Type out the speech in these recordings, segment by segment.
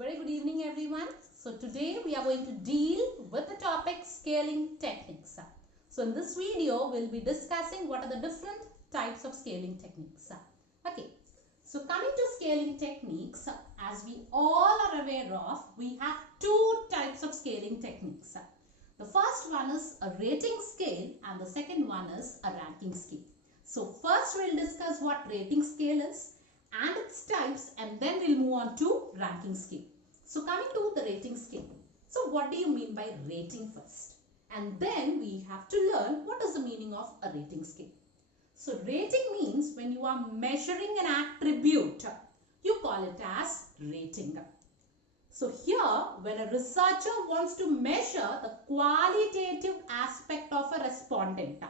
Very good evening everyone. So today we are going to deal with the topic scaling techniques. So in this video we'll be discussing what are the different types of scaling techniques. Okay, so coming to scaling techniques, as we all are aware of, we have two types of scaling techniques. The first one is a rating scale and the second one is a ranking scale. So first we'll discuss what rating scale is and its types, and then we'll move on to ranking scale. So coming to the rating scale. So what do you mean by rating first? And then we have to learn what is the meaning of a rating scale. So rating means when you are measuring an attribute, you call it as rating. So here, when a researcher wants to measure the qualitative aspect of a respondent,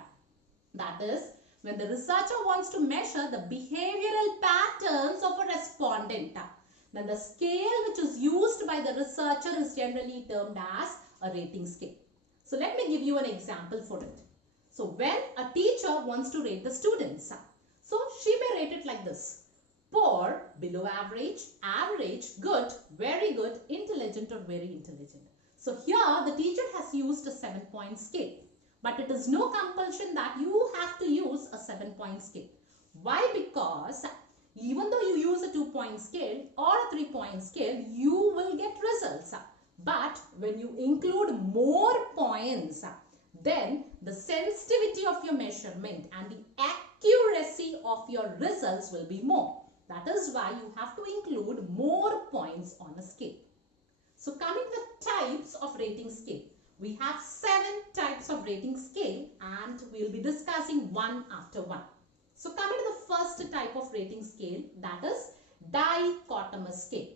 that is, when the researcher wants to measure the behavioral patterns of a respondent, then the scale which is used by the researcher is generally termed as a rating scale. So let me give you an example for it. So when a teacher wants to rate the students, so she may rate it like this: poor, below average, average, good, very good, intelligent or very intelligent. So here the teacher has used a 7-point scale. But it is no compulsion that you have to use a 7-point scale. Why? Because even though you use a 2-point scale or a 3-point scale, you will get results. But when you include more points, then the sensitivity of your measurement and the accuracy of your results will be more. That is why you have to include more points on a scale. So coming to the types of rating scale. We have 7 types of rating scale and we will be discussing one after one. So coming to the first type of rating scale, that is dichotomous scale.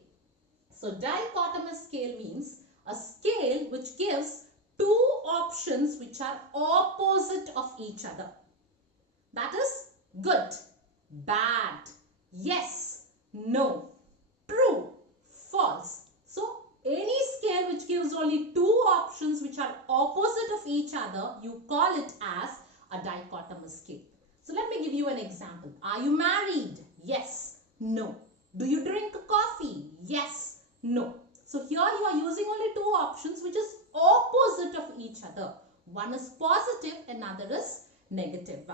So dichotomous scale means a scale which gives two options which are opposite of each other. That is good, bad, yes, no, true, false. So any scale which gives only two options which are opposite of each other, you call it as a dichotomous scale. So let me give you an example. Are you married? Yes, no. Do you drink coffee? Yes, no. So here you are using only two options which is opposite of each other. One is positive, another is negative.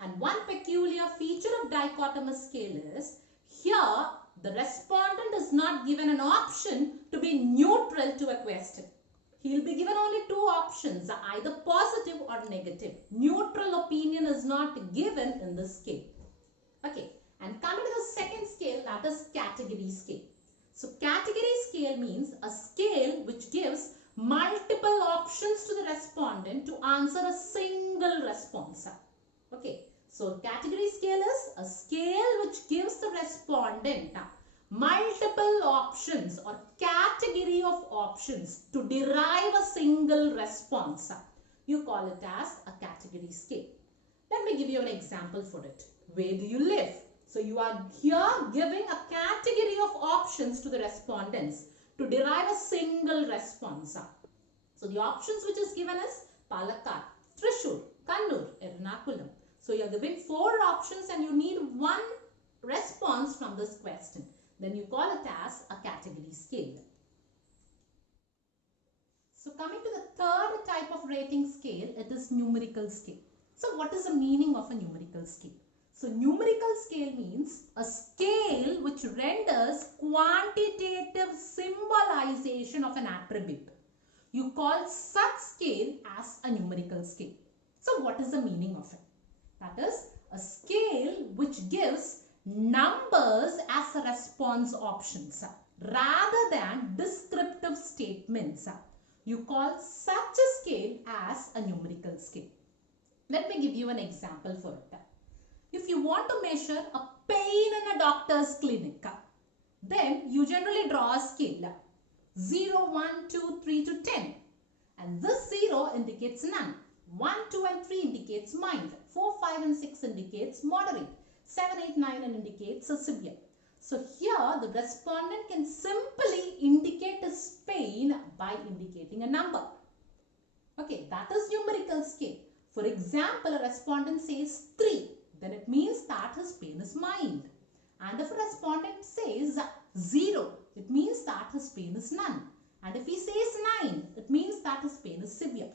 And one peculiar feature of dichotomous scale is here the respondent is not given an option to be neutral to a question. He will be given only two options, either positive or negative. Neutral opinion is not given in this scale. Okay, and coming to the second scale, that is category scale. So category scale means a scale which gives multiple options to the respondent to answer a single response. Okay. So category scale is a scale which gives the respondent multiple options or category of options to derive a single response. You call it as a category scale. Let me give you an example for it. Where do you live? So you are here giving a category of options to the respondents to derive a single response. So the options which is given is Palakkad, Thrissur, Kannur, Ernakulam. So you are given 4 options and you need one response from this question. Then you call it as a category scale. So coming to the third type of rating scale, it is numerical scale. So what is the meaning of a numerical scale? So numerical scale means a scale which renders quantitative symbolization of an attribute. You call such scale as a numerical scale. So what is the meaning of it? That is a scale which gives numbers as a response options rather than descriptive statements. You call such a scale as a numerical scale. Let me give you an example for it. If you want to measure a pain in a doctor's clinic, then you generally draw a scale 0, 1, 2, 3 to 10. And this 0 indicates none. 1, 2 and 3 indicates mild. 4, 5 and 6 indicates moderate. 7, 8, 9 indicates severe. So here the respondent can simply indicate his pain by indicating a number. Okay, that is numerical scale. For example, a respondent says 3, then it means that his pain is mild. And if a respondent says 0, it means that his pain is none. And if he says 9, it means that his pain is severe.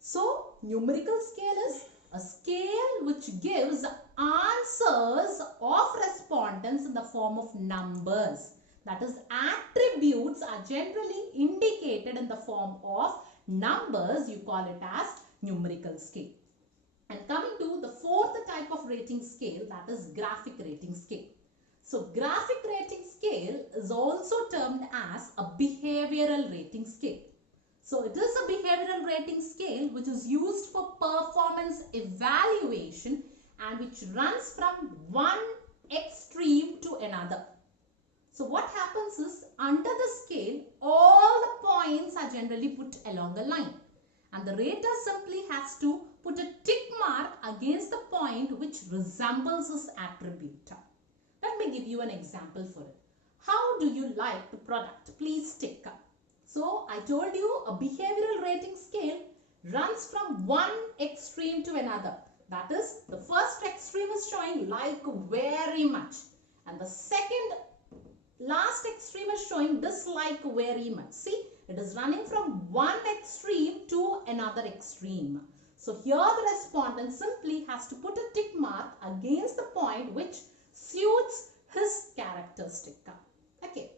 So, numerical scale is a scale which gives answers of respondents in the form of numbers. That is, attributes are generally indicated in the form of numbers. You call it as numerical scale. And coming to the fourth type of rating scale, that is graphic rating scale. So, graphic rating scale is also termed as a behavioral rating scale. So, it is a behavioral rating scale which is used for performance evaluation and which runs from one extreme to another. So, what happens is, under the scale, all the points are generally put along a line. And the rater simply has to put a tick mark against the point which resembles his attribute. Let me give you an example for it. How do you like the product? Please tick. So, I told you a behavioral rating scale runs from one extreme to another. That is, the first extreme is showing like very much. And the second last extreme is showing dislike very much. See, it is running from one extreme to another extreme. So, here the respondent simply has to put a tick mark against the point which suits his characteristic. Okay.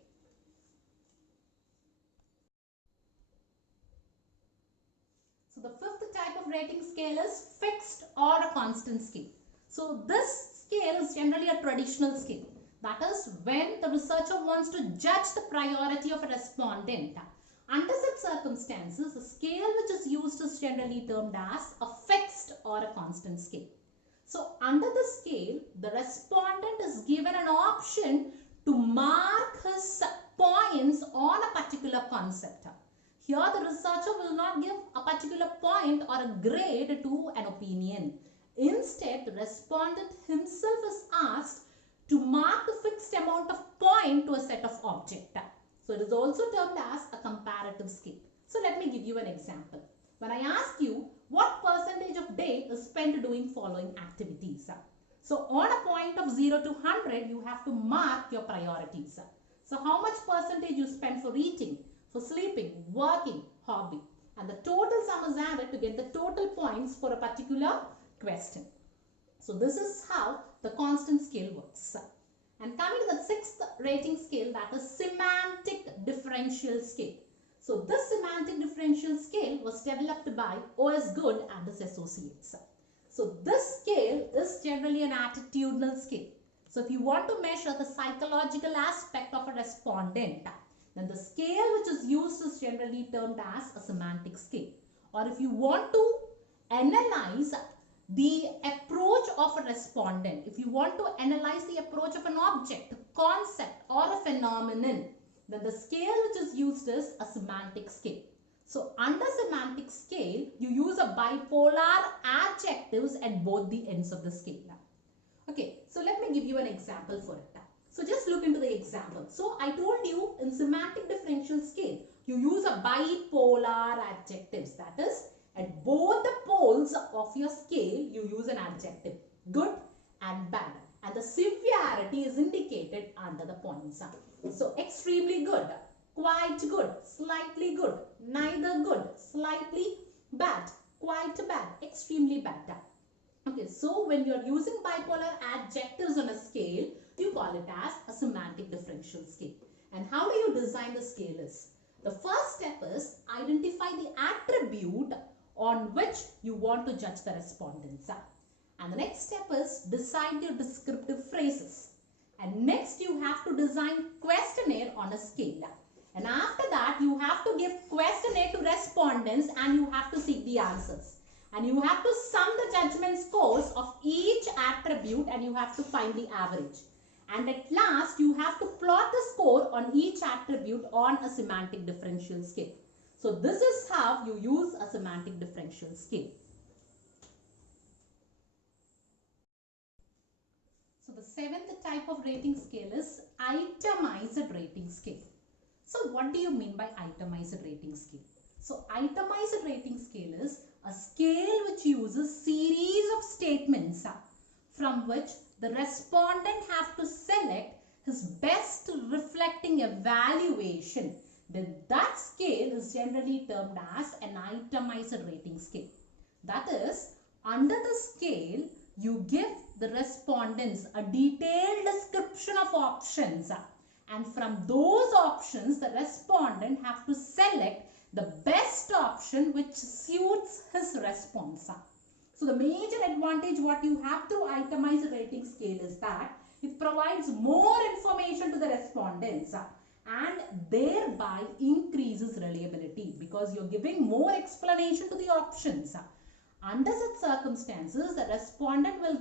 So, the fifth type of rating scale is fixed or a constant scale. So, this scale is generally a traditional scale. That is, when the researcher wants to judge the priority of a respondent. Under such circumstances, the scale which is used is generally termed as a fixed or a constant scale. So, under the scale, the respondent is given an option to mark his points on a particular concept. Here, the researcher will not give a particular point or a grade to an opinion. Instead, the respondent himself is asked to mark the fixed amount of point to a set of object. So, it is also termed as a comparative scale. So, let me give you an example. When I ask you what percentage of day is spent doing following activities. So, on a point of 0 to 100, you have to mark your priorities. So, how much percentage you spend for eating, for sleeping, working, hobby, and the total sum is added to get the total points for a particular question. So, this is how the constant scale works. And coming to the sixth rating scale, that is semantic differential scale. So, this semantic differential scale was developed by O.S. Good and his associates. So, this scale is generally an attitudinal scale. So, if you want to measure the psychological aspect of a respondent, then the scale which is used is generally termed as a semantic scale. Or if you want to analyze the approach of a respondent, if you want to analyze the approach of an object, concept or a phenomenon, then the scale which is used is a semantic scale. So, under semantic scale, you use a bipolar adjectives at both the ends of the scale. Okay, so let me give you an example for it. So, just look into the example. So, I told you in semantic differential scale, you use a bipolar adjectives. That is, at both the poles of your scale, you use an adjective, good and bad. And the severity is indicated under the points. So, extremely good, quite good, slightly good, neither good, slightly bad, quite bad, extremely bad. Okay, so when you are using bipolar adjectives on a scale, you call it as a semantic differential scale. And how do you design the scale is? The first step is identify the attribute on which you want to judge the respondents. And the next step is decide your descriptive phrases. And next you have to design questionnaire on a scale. And after that you have to give questionnaire to respondents and you have to seek the answers. And you have to sum the judgment scores of each attribute and you have to find the average. And at last you have to plot the score on each attribute on a semantic differential scale. So this is how you use a semantic differential scale. So the seventh type of rating scale is itemized rating scale. So what do you mean by itemized rating scale? So itemized rating scale is a scale which uses series of statements from which the respondent have to select his best reflecting evaluation, then that scale is generally termed as an itemized rating scale. That is, under the scale, you give the respondents a detailed description of options, and from those options, the respondent have to select the best option which suits his response. So the major advantage what you have through itemized rating scale is that it provides more information to the respondents and thereby increases reliability because you're giving more explanation to the options. Under such circumstances, the respondent will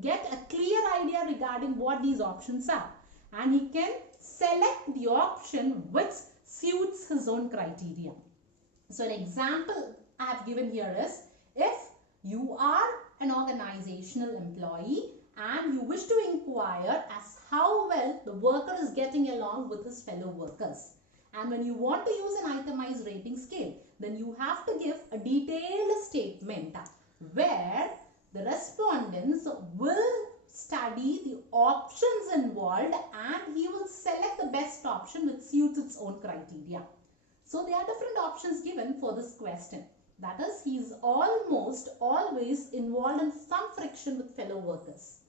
get a clear idea regarding what these options are, and he can select the option which suits his own criteria. So an example I have given here is, if you are an organizational employee and you wish to inquire as how well the worker is getting along with his fellow workers, and when you want to use an itemized rating scale, then you have to give a detailed statement where the respondents will study the options involved and he will select the best option which suits its own criteria. So there are different options given for this question. That is, he is almost always involved in some friction with fellow workers.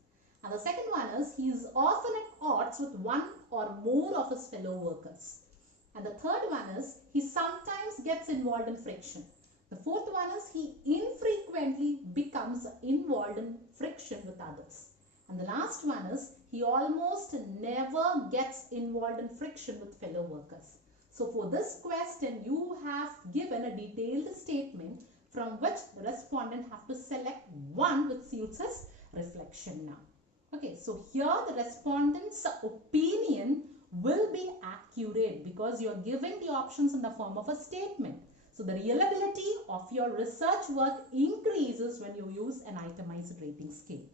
And the second one is, he is often at odds with one or more of his fellow workers. And the third one is, he sometimes gets involved in friction. The fourth one is, he infrequently becomes involved in friction with others. And the last one is, he almost never gets involved in friction with fellow workers. So for this question, you have given a detailed statement from which the respondent have to select one which suits his reflection now. Okay, so here the respondent's opinion will be accurate because you are giving the options in the form of a statement. So the reliability of your research work increases when you use an itemized rating scale.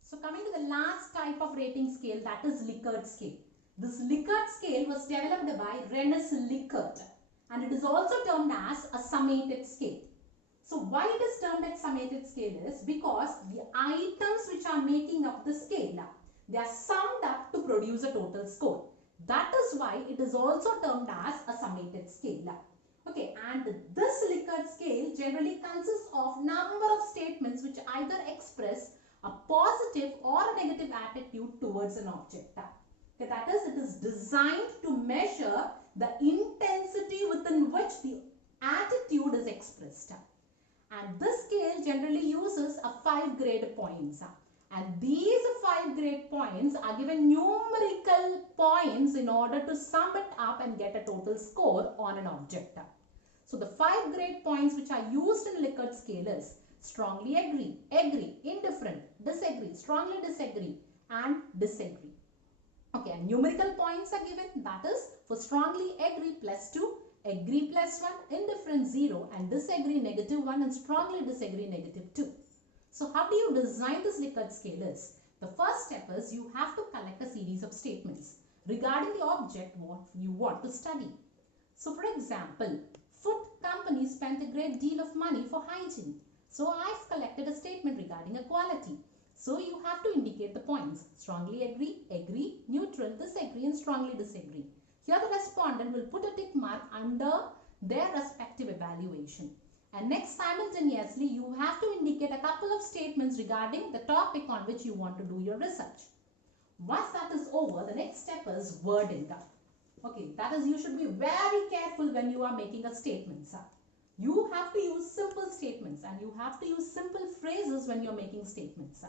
So coming to the last type of rating scale, that is Likert scale. This Likert scale was developed by Rennes Likert and it is also termed as a summated scale. So why it is termed as summated scale is because the items which are making up the scale, they are summed up to produce a total score. That is why it is also termed as a summated scale. Okay, and this Likert scale generally consists of number of statements which either express a positive or a negative attitude towards an object. Okay, that is, it is designed to measure the intensity within which the attitude is expressed. And this scale generally uses a 5 grade points. And these 5 grade points are given numerical points in order to sum it up and get a total score on an object. So the 5 grade points which are used in Likert scale is strongly agree, agree, indifferent, disagree, strongly disagree, and disagree. Okay, and numerical points are given, that is for strongly agree +2, agree +1, indifferent 0, and disagree -1, and strongly disagree -2. So how do you design this Likert scale is? The first step is you have to collect a series of statements regarding the object what you want to study. So for example, food companies spent a great deal of money for hygiene. So I've collected a statement regarding equality. So you have to indicate the points. Strongly agree, agree, neutral, disagree, and strongly disagree. Here the respondent will put a tick mark under their respective evaluation. And next, simultaneously, you have to indicate a couple of statements regarding the topic on which you want to do your research. Once that is over, the next step is wording. Okay, that is, you should be very careful when you are making a statement. You have to use simple statements and you have to use simple phrases when you are making statements.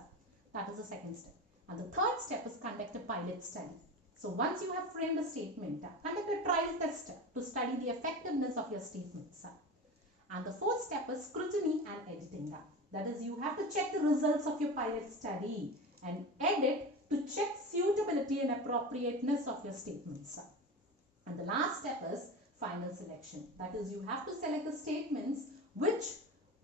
That is the second step. And the third step is conduct a pilot study. So once you have framed a statement, conduct a trial test to study the effectiveness of your statements. And the fourth step is scrutiny and editing. That is, you have to check the results of your pilot study and edit to check suitability and appropriateness of your statements. And the last step is final selection. That is, you have to select the statements which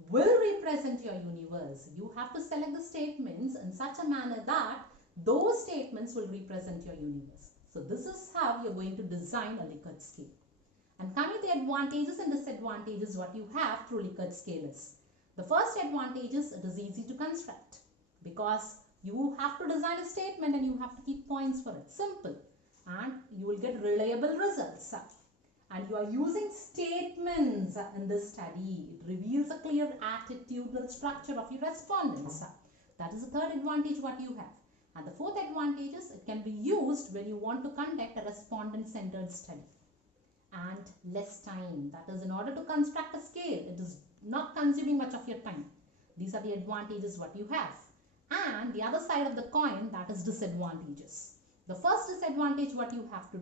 will represent your universe. You have to select the statements in such a manner that those statements will represent your universe. So this is how you're going to design a Likert scale. And coming to the advantages and disadvantages what you have through Likert scale is. The first advantage is it is easy to construct because You have to design a statement and you have to keep points for it. Simple. And you will get reliable results. And you are using statements in this study. It reveals a clear attitudinal structure of your respondents. That is the third advantage what you have. And the fourth advantage is it can be used when you want to conduct a respondent-centered study. And less time. That is, in order to construct a scale, it is not consuming much of your time. These are the advantages what you have. And the other side of the coin, that is disadvantages. The first disadvantage what you have to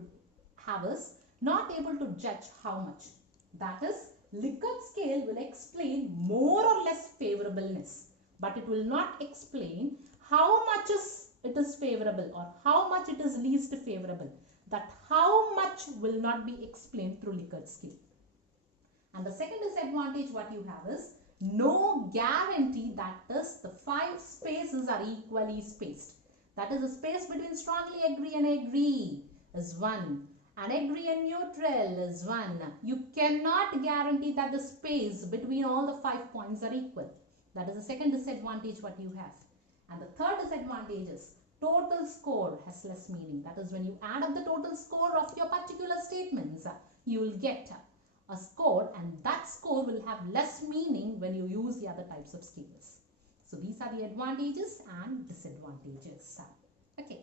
have is not able to judge how much. That is, Likert scale will explain more or less favorableness, but it will not explain how much it is favorable or how much it is least favorable. That how much will not be explained through Likert scale. And the second disadvantage what you have is no guarantee that is the 5 spaces are equally spaced. That is, the space between strongly agree and agree is 1. And agree and neutral is 1. You cannot guarantee that the space between all the 5 points are equal. That is the second disadvantage what you have. And the third disadvantage is total score has less meaning. That is, when you add up the total score of your particular statements, you will get a score, and that score will have less meaning when you use the other types of scales. So these are the advantages and disadvantages. Okay.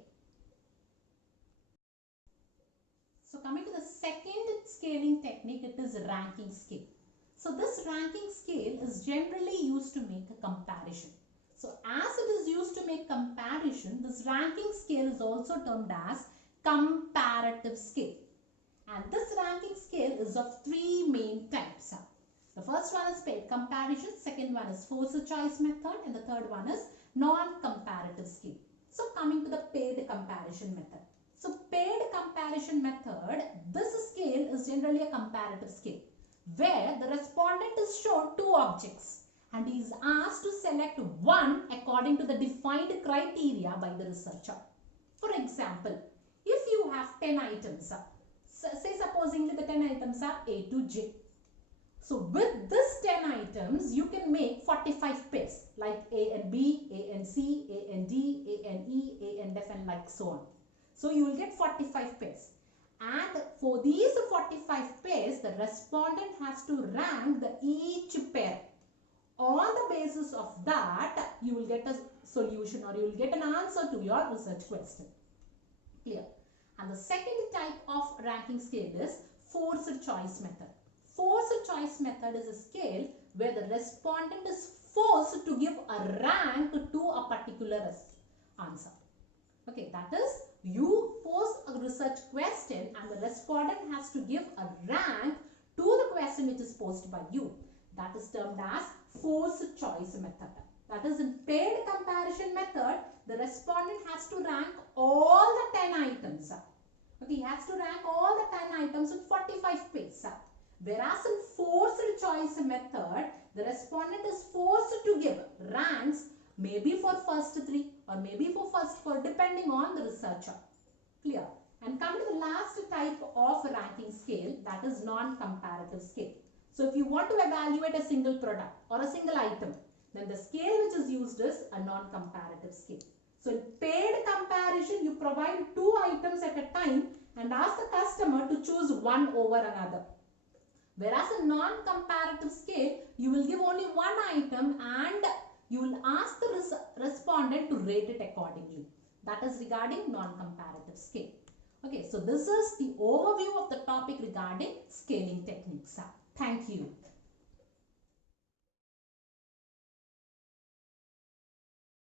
So coming to the second scaling technique, it is ranking scale. So this ranking scale is generally used to make a comparison. So as it is used to make comparison, this ranking scale is also termed as comparative scale. And this ranking scale is of 3 main types. The first one is paired comparison, second one is forced choice method, and the third one is non-comparative scale. So coming to the paired comparison method. So paired comparison method, this scale is generally a comparative scale where the respondent is shown 2 objects and he is asked to select one according to the defined criteria by the researcher. For example, if you have 10 items, say supposingly the 10 items are A to J. So with this 10 items, you can make 45 pairs like A and B, A and C, A and D, A and E, A and F, and like so on. So you will get 45 pairs. And for these 45 pairs, the respondent has to rank each pair. On the basis of that, you will get a solution or you will get an answer to your research question. Clear? And the second type of ranking scale is forced choice method. Forced choice method is a scale where the respondent is forced to give a rank to a particular answer. Okay, that is, you pose a research question and the respondent has to give a rank to the question which is posed by you. That is termed as forced choice method. That is, in paired comparison method, the respondent has to rank all the 10 items. Okay, he has to rank all the 10 items with 45 pairs. Whereas in forced choice method, the respondent is forced to give ranks maybe for first 3 or maybe for first 4 depending on the researcher. Clear? And come to the last type of ranking scale, that is non-comparative scale. So if you want to evaluate a single product or a single item, then the scale which is used is a non-comparative scale. So in paired comparison, you provide 2 items at a time and ask the customer to choose one over another. Whereas in non-comparative scale, you will give only one item and you will ask the respondent to rate it accordingly. That is regarding non-comparative scale. Okay, so this is the overview of the topic regarding scaling techniques. Thank you.